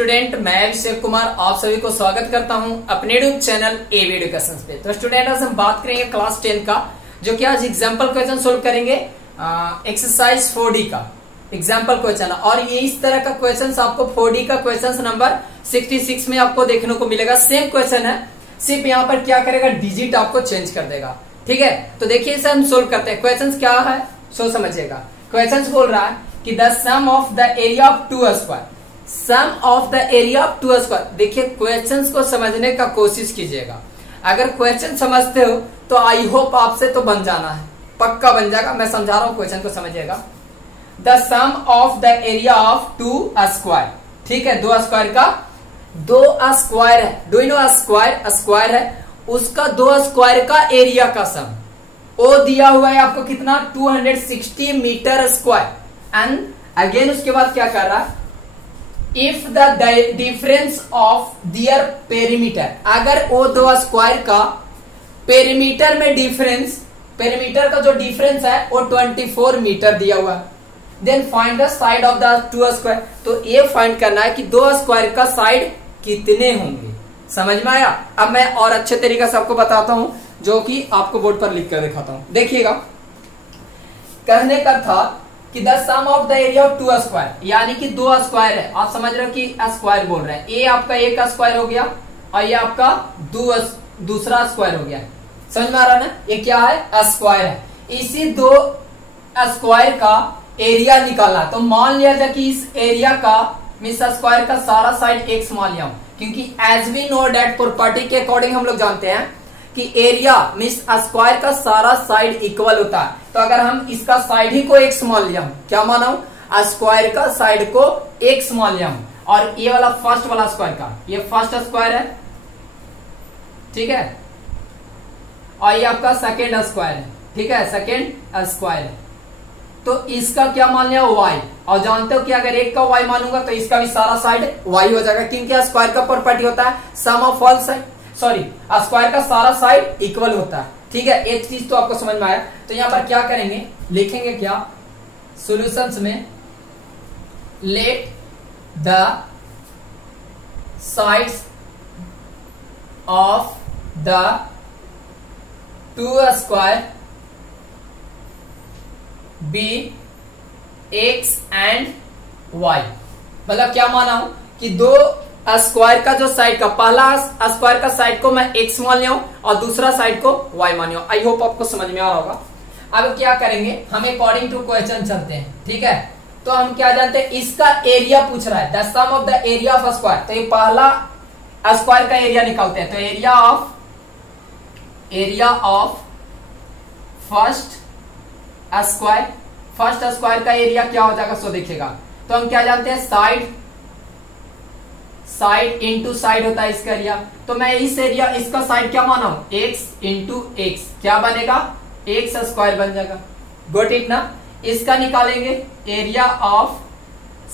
Student, मैं अभिषेक कुमार आप सभी को स्वागत करता हूं अपने यूट्यूब चैनल एवी एजुकेशन पे। तो स्टूडेंट, आज हम बात करेंगे क्लास 10 का, जो कि आज एग्जाम्पल क्वेश्चन सोल्व करेंगे एक्सरसाइज 4D का एग्जाम्पल क्वेश्चन। और ये इस तरह का क्वेश्चन आपको 4D का क्वेश्चन नंबर 66 में आपको देखने को मिलेगा। सेम क्वेश्चन है, सिर्फ यहाँ पर क्या करेगा, डिजिट आपको चेंज कर देगा। ठीक है, तो देखिए इसे हम सोल्व करते हैं। क्वेश्चन क्या है सो समझिएगा। क्वेश्चन बोल रहा है कि the sum of the area of 2 square, sum of the area of 2 square. देखिए क्वेश्चंस को समझने का कोशिश कीजिएगा। अगर क्वेश्चन समझते हो तो आई होप आपसे तो बन जाना है, पक्का बन जाएगा। मैं समझा रहा हूं, क्वेश्चन को समझिएगा। The sum of the area of 2 square, ठीक है, 2 स्क्वायर का 2 स्क्वायर है। Do you know square, square है, उसका 2 स्क्वायर का एरिया का सम ओ दिया हुआ है आपको कितना, 260 मीटर स्क्वायर। एंड अगेन उसके बाद क्या कर रहा है, if the difference of their perimeter, अगर वो 2 स्क्वायर का पेरीमीटर में डिफरेंस, पेरीमीटर का जो डिफरेंस है वो 24 मीटर दिया हुआ है, then find the side of the 2 square. तो ये फाइंड करना है कि 2 स्क्वायर का साइड कितने होंगे। समझ में आया? अब मैं और अच्छे तरीके से आपको बताता हूं, जो कि आपको बोर्ड पर लिख कर दिखाता हूं। देखिएगा, कहने का था कि the sum of the area of 2 square, यानी कि 2 स्क्वायर है। आप समझ रहे हो कि स्क्वायर बोल रहे हैं। ये आपका एक स्क्वायर हो गया और ये आपका दूसरा स्क्वायर हो गया। समझ में आ रहा है ना? ये क्या है, स्क्वायर है। इसी 2 स्क्वायर का एरिया निकाला। तो मान लिया जाए कि इस एरिया का मींस स्क्वायर का सारा साइड x मान लिया हूं, क्योंकि as we know that property के अकॉर्डिंग हम लोग जानते हैं कि एरिया मींस स्क्वायर का सारा साइड इक्वल होता है। तो अगर हम इसका साइड ही को x मान लिया हूं, क्या माना हूं, स्क्वायर का साइड को x मान लिया हूं, और ये वाला फर्स्ट वाला स्क्वायर का, ये फर्स्ट स्क्वायर है, ठीक है, और ये आपका सेकेंड स्क्वायर है, ठीक है, सेकेंड स्क्वायर है। तो इसका क्या मान लिया, y। और जानते हो कि अगर एक का y मानूंगा तो इसका भी सारा साइड y हो जाएगा, क्योंकि स्क्वायर का प्रॉपर्टी होता है sum of all side, sorry square का सारा साइड इक्वल होता है। ठीक है, एक चीज तो आपको समझ में आया। तो यहां पर क्या करेंगे, लिखेंगे क्या, सॉल्यूशंस में let the sides of the 2 square be x and y। मतलब क्या माना हूं कि 2 स्क्वायर का जो साइड का, पहला स्क्वायर का साइड को मैं x मान लिया हूं और दूसरा साइड को y मान लिया हूं। आई होप आपको समझ में आ रहा होगा। अब क्या करेंगे, हम अकॉर्डिंग टू क्वेश्चन चलते हैं। ठीक है, तो हम क्या जानते हैं, इसका एरिया पूछ रहा है, the sum of the area of square. तो ये पहला स्क्वायर का एरिया निकालते हैं। तो area of first square, first square का एरिया क्या हो जाएगा, सो देखिएगा। तो हम क्या जानते हैं, साइड इंटू साइड होता है इसका एरिया। तो मैं इस एरिया, इसका साइड क्या माना हूं, x इंटू एक्स, क्या बनेगा, एक्स स्क्वायर बन जाएगा। गोट इट ना। इसका निकालेंगे area of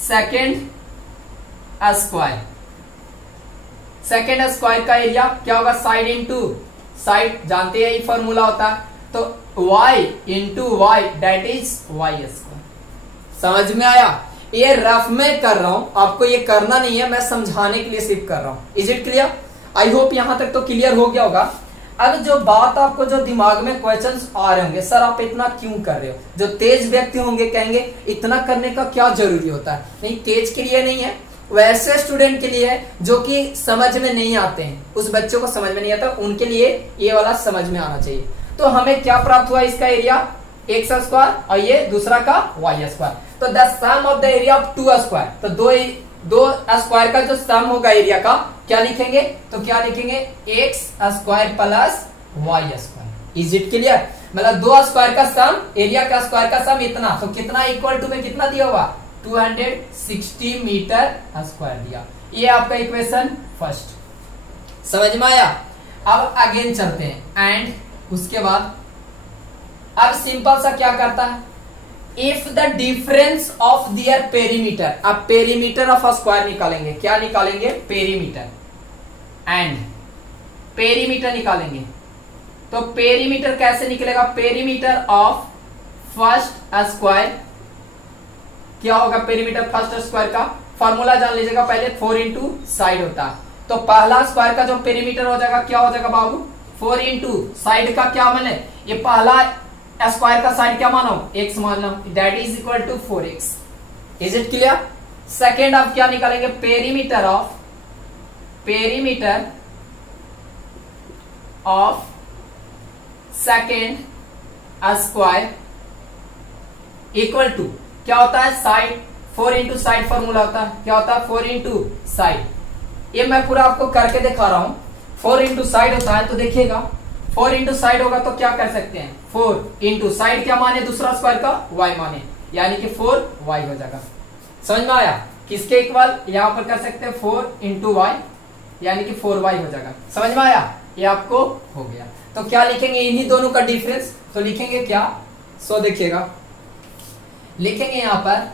second square, second square का एरिया क्या होगा, साइड इंटू साइड, जानते हैं ये फॉर्मूला होता है। तो y into y that is y square. समझ में आया? ये रफ में कर रहा हूं, आपको ये करना नहीं है, मैं समझाने के लिए सिर्फ कर रहा हूं। Is it clear? I hope यहां तक तो क्लियर हो गया होगा। अब जो बात आपको जो दिमाग में क्वेश्चंस आ रहे होंगे, सर आप इतना क्यों कर रहे हो, जो तेज व्यक्ति होंगे कहेंगे इतना करने का क्या जरूरी होता है। नहीं, तेज के लिए नहीं है, वैसे स्टूडेंट के लिए है जो कि समझ में नहीं आते हैं, उस बच्चों को समझ में नहीं आता, उनके लिए ये वाला समझ में आना चाहिए। तो हमें क्या प्राप्त हुआ, इसका एरिया x स्क्वायर और ये दूसरा का y स्क्वायर। तो the sum of the area of 2 square, तो दो स्क्वायर का जो सम होगा एरिया का, क्या लिखेंगे, तो क्या लिखेंगे, x square plus y square. Is it clear? मतलब 2 स्क्वायर का सम, एरिया का स्क्वायर का सम इतना, तो कितना इक्वल टू में कितना दिया होगा, 260 मीटर स्क्वायर दिया। ये आपका इक्वेशन फर्स्ट। समझ में आया? अब अगेन चलते हैं। एंड उसके बाद अब सिंपल सा क्या करता है, if the difference of their perimeter, अब पेरीमीटर ऑफ स्क्वायर निकालेंगे। क्या निकालेंगे, पेरीमीटर, एंड पेरीमीटर निकालेंगे। तो पेरीमीटर कैसे निकलेगा, पेरीमीटर ऑफ फर्स्ट स्क्वायर क्या होगा पेरीमीटर फर्स्ट स्क्वायर का फॉर्मूला जान लीजिएगा पहले, 4 इंटू साइड होता है। तो पहला स्क्वायर का जो पेरीमीटर हो जाएगा क्या हो जाएगा बाबू, 4 इंटू साइड का क्या मान है, ये पहला स्क्वायर का साइड क्या मानो, x मान लो, that is equal to 4x। Is it clear. Second आप क्या निकालेंगे, perimeter of second square equal to क्या होता है, साइड, 4 इंटू साइड फॉर्मूला होता है, क्या होता है 4 इंटू साइड। ये मैं पूरा आपको करके दिखा रहा हूं, 4 इंटू साइड होता है। तो देखिएगा 4 इंटू साइड होगा तो क्या कर सकते हैं, 4 इंटू साइड क्या माने, दूसरा स्क्वायर का y माने, यानी कि 4y हो जाएगा। समझ में आया, किसके इक्वल, यहां पर कर सकते हैं 4 इंटू y यानी कि 4y हो जाएगा। समझ में आया, ये आपको हो गया। तो क्या लिखेंगे, इन्हीं दोनों का डिफरेंस, तो लिखेंगे क्या, सो देखिएगा लिखेंगे यहां पर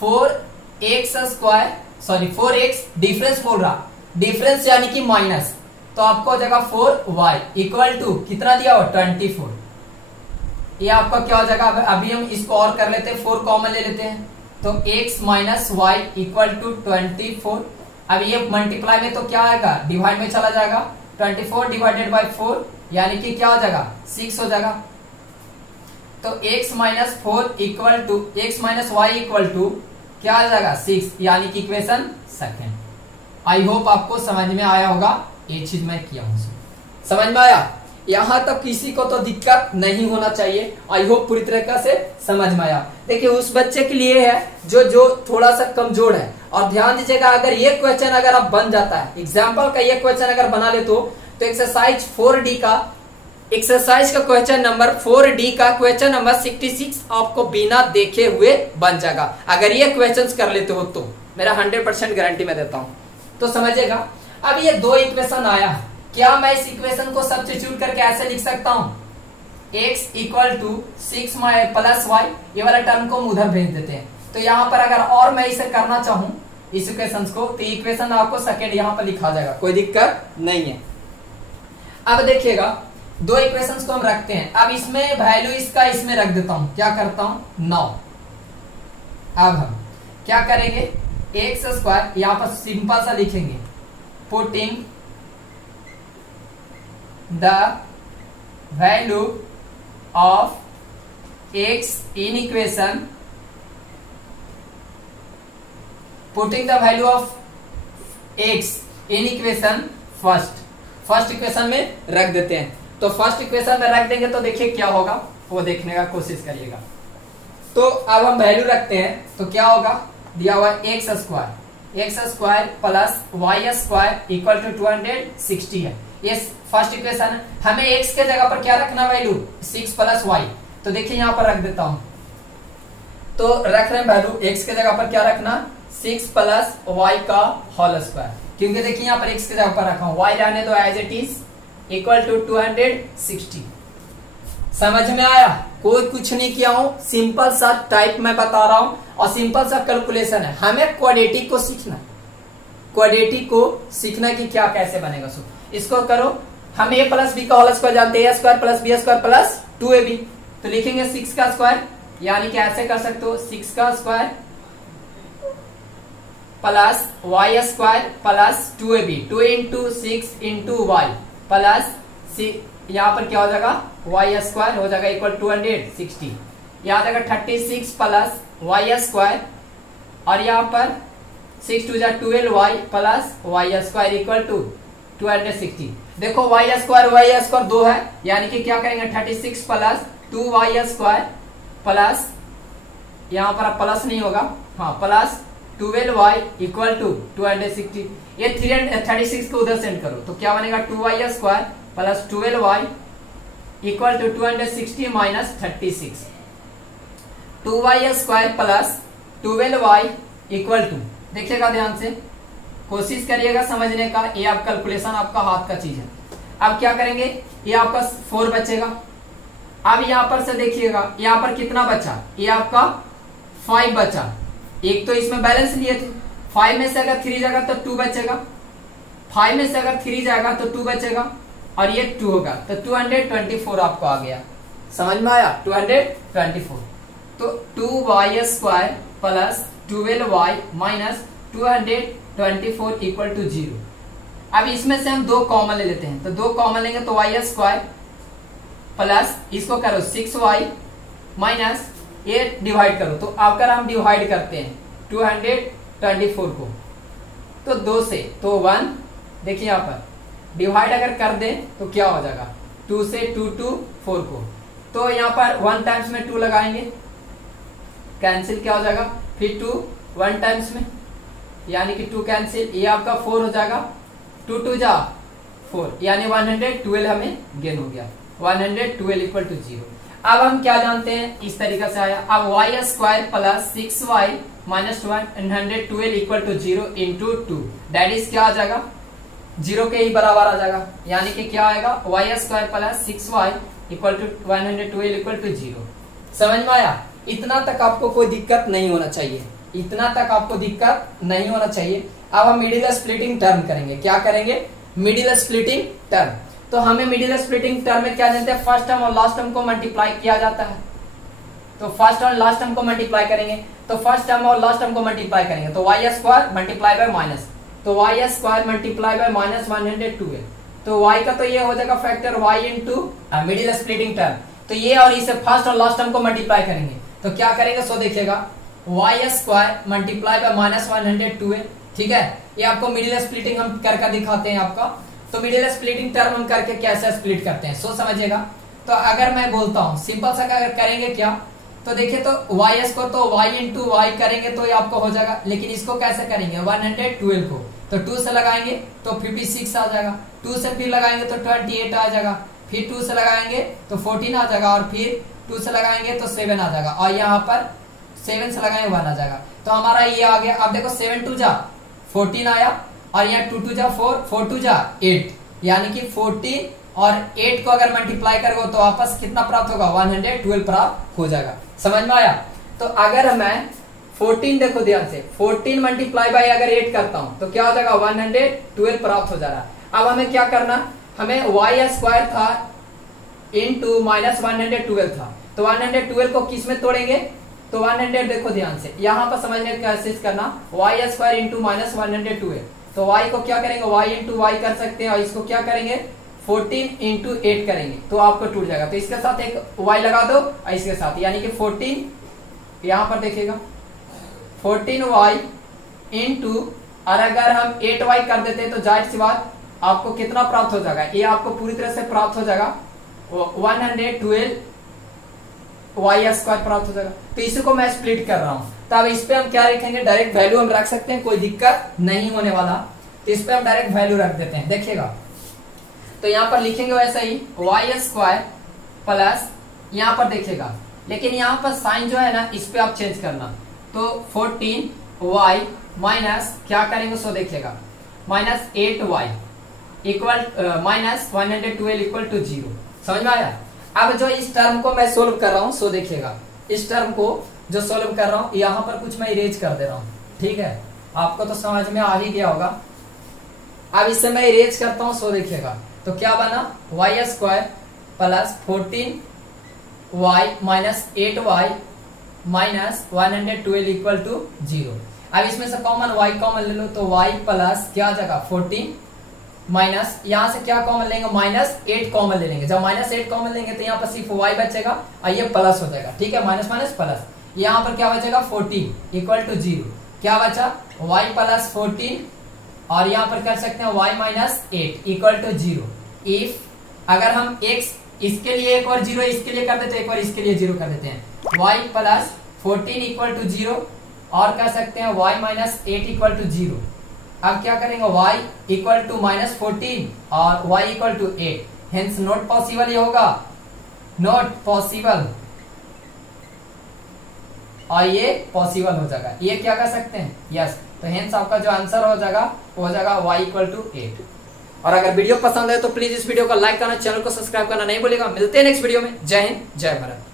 4x square, sorry 4x difference बोल रहा, डिफरेंस यानी कि माइनस, तो आपको हो जाएगा 4y इक्वल टू कितना दिया हो, 24। ये आपका क्या हो जाएगा, अभी हम इसको और कर लेते हैं, 4 कॉमन ले लेते हैं, तो x minus y equal to 24। अब ये मल्टीप्लाई में तो क्या आएगा, डिवाइड में चला जाएगा, 24 डिवाइडेड बाई 4 यानी कि क्या हो जाएगा, 6 हो जाएगा। तो x minus 4 equal to x minus y equal to क्या आ जाएगा, 6, यानी कि इक्वेशन सेकेंड। आई होप आपको समझ में आया होगा, ये चीज मैं किया हूं, समझ में आया। यहां तक किसी को तो दिक्कत नहीं होना चाहिए, आई होप पूरी तरीके से समझ में आया। देखिए उस बच्चे के लिए है जो थोड़ा सा कमजोर है, और ध्यान दीजिएगा अगर ये क्वेश्चन अगर आप बन जाता है, एग्जाम्पल का ये क्वेश्चन अगर बना ले तो एक्सरसाइज 4D का, एक्सरसाइज का क्वेश्चन नंबर 4D का क्वेश्चन नंबर 66 आपको बिना देखे हुए बन जाएगा, अगर ये क्वेश्चंस कर लेते हो तो, मेरा 100% गारंटी में देता हूं। तो समझिएगा, अब ये दो इक्वेशन आया, क्या मैं इस इक्वेशन को सब्स्टिट्यूट करके ऐसे लिख सकता हूं, x equal to 6 plus y, ये वाला टर्म को हम उधर भेज देते हैं। तो यहां पर अगर और मैं इसे करना चाहूं इस इक्वेशन को, तो इक्वेशन आपको सेकेंड यहां पर लिखा जाएगा, कोई दिक्कत नहीं है। अब देखिएगा दो इक्वेशंस को हम रखते हैं, अब इसमें वैल्यू इसका इसमें रख देता हूं, क्या करता हूं 9। अब हम क्या करेंगे, एक्स स्क्वायर यहां पर सिंपल सा लिखेंगे, putting the value of x in equation, putting the value of x in equation first equation में रख देते हैं। तो फर्स्ट इक्वेशन में रख देंगे तो देखिए क्या होगा, वो देखने का कोशिश करिएगा। तो अब हम वैल्यू रखते हैं, तो क्या होगा, दिया हुआ x square plus y square equal to 260 है। ये फर्स्ट इक्वेशन, हमें x के जगह पर क्या रखना वैल्यू, 6 प्लस वाई। तो देखिए यहां पर रख देता हूं, तो रख रहे हैं वैल्यू x के जगह पर क्या रखना, 6 प्लस वाई का होल स्क्वायर, क्योंकि देखिए यहां पर x के जगह पर रखा हूं, y रहने दो as it is, equal to 260। समझ में आया, कोई कुछ नहीं किया हूं, सिंपल सा टाइप में बता रहा हूं और सिंपल सा कैलकुलेशन है। हमें क्वाड्रेटिक को सीखना, क्वाड्रेटिक को सीखना कि क्या कैसे बनेगा। सो इसको करो, हम a प्लस बी का होल स्क्वायर जानते हैं, a square plus B square plus 2ab, तो लिखेंगे 6 का स्क्वायर, यानी कि ऐसे कर सकते हो 6 का square plus y square plus 2ab, 2 into 6 into y plus यहाँ पर क्या हो जाएगा, वाई स्क्वायर हो जाएगा इक्वल 260, यहाँ आ जाएगा 36 प्लस वाई स्क्वायर, और यहाँ पर 6 two 12 y plus y square equal to 260। देखो वाई स्क्वायर 2 है, यानी कि क्या करेंगे 36 प्लस 2 वाई स्क्वायर प्लस, यहाँ पर प्लस नहीं होगा, हाँ प्लस 12 वाई इक्वल टू 260। ये 36 को उधर सेंड करो तो क्या बनेगा, 2 y square plus 12 y equal to 260 minus 36, 2 y square plus 12 y equal to, देखिएगा ध्यान से, कोशिश करिएगा समझने का, ये आप कैलकुलेशन आपका हाथ का चीज है। अब क्या करेंगे, ये आपका 4 बचेगा। अब यहां पर से देखिएगा यहां पर कितना बचा, ये आपका 5 बचा, एक तो इसमें बैलेंस लिए थे, 5 में से अगर 3 जाएगा तो 2 बचेगा, 5 में से अगर 3 जाएगा तो 2 बचेगा, और ये 2 होगा, तो 224 आपको आ गया। समझ में आया, 224। तो 2 y square plus 12 y minus 224 equal to 0। अब इसमें से हम 2 कॉमन ले लेते हैं, तो 2 कॉमन लेंगे तो वाई स्क्वायर प्लस इसको करो 6y माइनस ये डिवाइड करो। तो अगर हम डिवाइड करते हैं 224 को तो 2 से तो 1, देखिए यहाँ पर डिवाइड अगर कर दें तो क्या हो जाएगा 2 से 2 2 4 को, तो यहाँ पर 1 टाइम्स में 2 लगाएंगे, कैंसिल क्या हो जाएगा, फिर 2 1 टाइम्स में यानी कि 2 कैंसिल, ये आपका 4 हो जाएगा, 2 2 जा 4 यानी 112 हमें गेन हो गया, 112 इक्वल टू 0। अब हम क्या जानते हैं, इस तरीके से आया। अब Y square plus 6y minus 112 equal to 0 into 2 that is क्या आ जाएगा 0 के ही बराबर आ जाएगा, यानी कि क्या आएगा y square plus 6y equal to 112 equal to 0। समझ में आया? इतना तक आपको कोई दिक्कत नहीं होना चाहिए, इतना तक आपको दिक्कत नहीं होना चाहिए। अब हम मिडिल स्प्लिटिंग टर्म करेंगे। क्या करेंगे? Middle splitting term. तो हमें मिडिल स्प्लिटिंग टर्म में क्या जानते हैं, फर्स्ट टर्म और लास्ट टर्म को मल्टीप्लाई किया जाता है। तो फर्स्ट और लास्ट टर्म को मल्टीप्लाई करेंगे, तो फर्स्ट टर्म और लास्ट टर्म को मल्टीप्लाई करेंगे तो y square multiply by minus, तो y square multiply by minus 112, तो y का तो ये हो जाएगा factor y into middle splitting term. तो ये और इसे फर्स्ट और लास्ट टर्म को मल्टीप्लाई करेंगे तो क्या करेंगे, सो देखिएगा y square multiply by minus 112 है। ठीक है, ये आपको मिडिल स्प्लिटिंग हम करके दिखाते हैं आपका। तो मिडिल स्प्लिटिंग टर्म हम करके कैसे स्प्लिट करते हैं सो समझिएगा। तो अगर मैं बोलता हूं सिंपल सा अगर करेंगे क्या, तो देखिए तो y को तो y इंटू वाई करेंगे तो ये आपको हो जाएगा, लेकिन इसको कैसे करेंगे 112 को तो 2 से लगाएंगे तो 56 आ जाएगा, 2 से फिर लगाएंगे तो 28 आ जाएगा, फिर 2 से लगाएंगे तो 14 आ जाएगा, और फिर 2 से लगाएंगे तो 7 आ जाएगा, और यहाँ पर 7 से लगाएंगे 1 आ जाएगा। तो हमारा ये आ गया। अब देखो 7 2 जा 14 आया, और यहाँ 2 2 जा 4, 4 2 जा 8, यानी कि 14 और 8 को अगर मल्टीप्लाई करोगे तो वापस कितना प्राप्त होगा 112 प्राप्त हो जाएगा। समझ में आया? तो अगर मैं 14 देखो ध्यान से 14 मल्टीप्लाई बाय अगर 8 करता हूं तो क्या हो जाएगा 112 प्राप्त हो जा रहा है। अब हमें क्या करना, हमें वाई स्क्वायर था इंटू माइनस 112 था, तो 112 को किस में तोड़ेंगे, तो 100 देखो ध्यान से यहाँ पर समझने की कोशिश करना, वाई स्क्वायर इंटू माइनस 112, तो y को क्या करेंगे y इंटू वाई कर सकते हैं, और इसको क्या करेंगे 14 इंटू 8 करेंगे तो आपको टूट जाएगा। तो इसके साथ एक y लगा दो और इसके साथ, यानी कि 14 यहाँ पर देखिएगा 14y इंटू, और अगर हम 8y कर देते तो जाहिर सी बात आपको कितना प्राप्त हो जाएगा, ये आपको पूरी तरह से प्राप्त हो जाएगा 112 वाई स्क्वायर प्राप्त हो जाएगा। तो इसी को मैं स्प्लिट कर रहा हूं, तो अब इस पे हम क्या लिखेंगे, डायरेक्ट वैल्यू हम रख सकते हैं, कोई दिक्कत नहीं होने वाला। तो इस पे हम डायरेक्ट वैल्यू रख देते हैं, देखिएगा तो यहाँ पर लिखेंगे वैसा ही वाई स्क्वायर प्लस, यहाँ पर देखिएगा लेकिन यहाँ पर साइन जो है ना इस पे आप चेंज करना, तो 14y माइनस क्या करेंगे सो देखिएगा minus 8y equal minus 112 equal to 0। समझ में आया? अब जो इस टर्म को मैं सोल्व कर रहा हूं सो देखिएगा, इस टर्म को जो सोल्व कर रहा हूं यहाँ पर कुछ मैं इरेज कर दे रहा हूं, ठीक है, आपको तो समझ में आ ही गया होगा। अब इसे मैं इरेज करता हूं सो देखिएगा, तो क्या बना Y square plus 14y minus 8y minus 112 equal to 0। अब इसमें से कॉमन y कॉमन ले लो, तो y प्लस क्या आ जाएगा 14 माइनस, यहाँ से क्या कॉमन लेंगे माइनस 8 कॉमन ले लेंगे, जब माइनस 8 कॉमन लेंगे तो यहाँ पर सिर्फ y बचेगा और ये प्लस हो जाएगा। ठीक है, माइनस माइनस प्लस, यहाँ पर क्या बचेगा 14 इक्वल टू 0, क्या बचा y प्लस 14, और यहाँ पर कर सकते हैं y minus 8 equal to 0। If अगर हम x इसके लिए एक और 0 इसके लिए कर देते हैं, एक और इसके लिए 0 कर देते हैं, y प्लस 14 इक्वल टू 0, और कर सकते हैं y माइनस 8 इक्वल टू 0। अब क्या करेंगे y इक्वल टू माइनस 14 और y equal to 8, hence not possible ये होगा, नॉट पॉसिबल, और ये पॉसिबल हो जाएगा, ये क्या कर सकते हैं यस। तो हेंस आपका जो आंसर हो जाएगा वो हो जाएगा y इक्वल टू 8। और अगर वीडियो पसंद है तो प्लीज इस वीडियो को लाइक करना, चैनल को सब्सक्राइब करना नहीं भूलिएगा। मिलते हैं नेक्स्ट वीडियो में। जय हिंद, जय भारत।